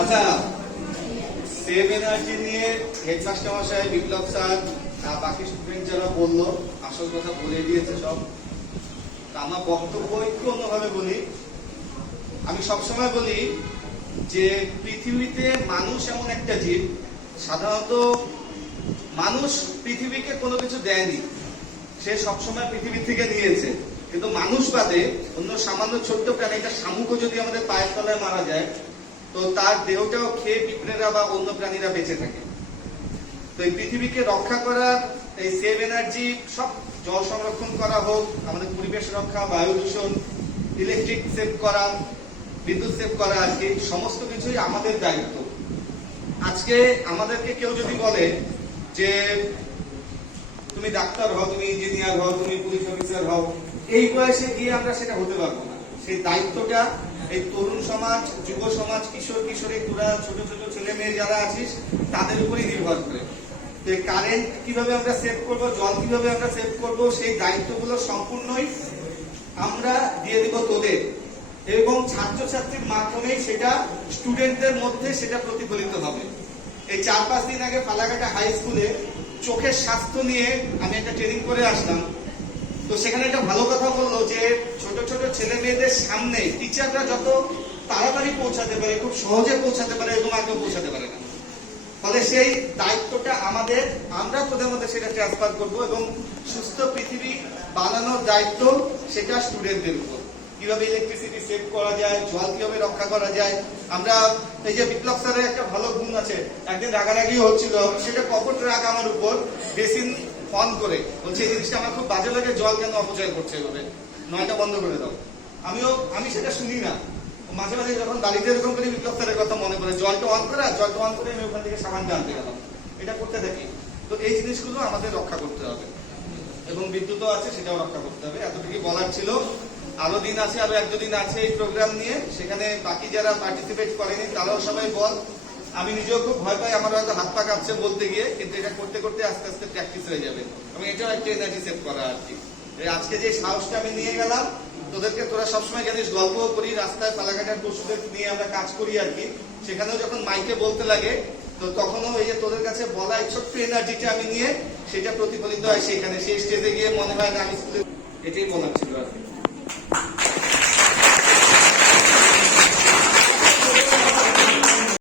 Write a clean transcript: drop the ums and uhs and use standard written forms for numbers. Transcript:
আচ্ছা, save energy নিয়ে headmaster মশাই, বিপ্লব স্যার, বাকি স্টুডেন্ট যারা বললো আসল কথা বলে দিয়েছে সব। আমার বক্তব্য একটু অন্যভাবে বলি। আমি সবসময় বলি যে পৃথিবীতে মানুষ এমন একটা জীব, সাধারণত মানুষ পৃথিবীকে কোনো কিছু দেয়নি, সে সবসময় পৃথিবী থেকে নিয়েছে। কিন্তু মানুষ বাদে অন্য সামান্য ছোট্ট প্রাণী, একটা শামুকও যদি আমাদের পায়ের তলায় মারা যায়, তো তার দেহটাও খেয়ে পিঁপড়েরা বা অন্য প্রাণীরা বেঁচে থাকে। তো এই পৃথিবীকে রক্ষা করার এই সেভ এনার্জি, সব জল সংরক্ষণ করা হোক, আমাদের পরিবেশ রক্ষা, বায়ু দূষণ, ইলেকট্রিক সেভ করা, বিদ্যুৎ সেভ করা, আর কি সমস্ত কিছুই আমাদের দায়িত্ব। আজকে আমাদেরকে কেউ যদি বলে যে তুমি ডাক্তার হও, তুমি ইঞ্জিনিয়ার হও, তুমি পুলিশ অফিসার হও, এই বয়সে গিয়ে আমরা সেটা হতে পারবো না। সেই দায়িত্বটা এই তরুণ সমাজ, যুব সমাজ, কিশোর কিশোরী, তোরা ছোট ছোট ছেলে মেয়ে যারা আছিস, তাদের উপরই নির্ভর করে। কারেন্ট কিভাবে আমরা সেভ করব, জল কিভাবে আমরা সেভ করব, সেই দায়িত্বগুলো সম্পূর্ণই আমরা দিয়ে দিব তোদের, এবং ছাত্রছাত্রীর মাধ্যমেই সেটা স্টুডেন্টদের মধ্যে সেটা প্রতিফলিত হবে। এই 4-5 দিন আগে ফালাকাটা হাই স্কুলে চোখের স্বাস্থ্য নিয়ে আমি একটা ট্রেনিং করে আসলাম। তো সেখানে একটা ভালো কথা বললো যে ছোট ছোট ছেলে মেয়েদের সামনে টিচাররা যত তাড়াতাড়ি পৌঁছাতে পারে, খুব সহজে পৌঁছাতে পারে, এবং আগেও পৌঁছাতে পারে না। ফলে সেই দায়িত্বটা আমাদের, আমরা তোদের মধ্যে সেটা ট্রান্সফার করব, এবং সুস্থ পৃথিবী বানানোর দায়িত্ব সেটা স্টুডেন্টদের উপর। কিভাবে ইলেকট্রিসিটি সেভ করা যায়, জল কিভাবে রক্ষা করা যায়। আমরা এই যে বিপ্লব স্যারের একটা ভালো গুণ আছে, একদিন রাগারাগি হচ্ছিল, সেটা কপট রাগ আমার উপর, বেসিন অন করে বলছে এই জিনিসটা আমার খুব বাজে লাগে, জল কেন অপচয় করছে এভাবে, নয়টা বন্ধ করে দাও। আমি সেটা শুনি না। মাঝে মাঝে যখন বাড়িতে এরকম করে বিপ্লব স্যারের কথা মনে করে, জলটা অন করে আমি ওখান থেকে সাবান আনতে গেলাম, এটা করতে থাকি। তো এই জিনিসগুলো আমাদের রক্ষা করতে হবে, এবং বিদ্যুৎও আছে, সেটাও রক্ষা করতে হবে। এতটুকু বলার ছিল। আরো দিন আছে, আরো 1-2 দিন আছে এই প্রোগ্রাম নিয়ে। সেখানে বাকি যারা পার্টিসিপেট করেনি তারাও সবাই বল। আমি নিজেও খুব ভয় পাই, আমার হয়তো হাত পা কাঁপছে বলতে গিয়ে, কিন্তু এটা করতে করতে আস্তে আস্তে প্র্যাকটিস হয়ে যাবে, এবং এটাও একটা এনার্জি সেভ করা আর কি। আজকে যে সাহসটা আমি নিয়ে গেলাম তোদেরকে, তোরা সবসময় জানিস গল্প করি, রাস্তায় ফালাকাটার পশুদের নিয়ে আমরা কাজ করি আর কি। সেখানেও যখন মাইকে বলতে লাগে, তো তখনও এই যে তোদের কাছে বলা এই ছোট্ট এনার্জিটা আমি নিয়ে, সেটা প্রতিফলিত হয় সেখানে, সেই স্টেজে গিয়ে মনে হয় না আমি স্কুলে। এটাই বলার ছিল আর কি।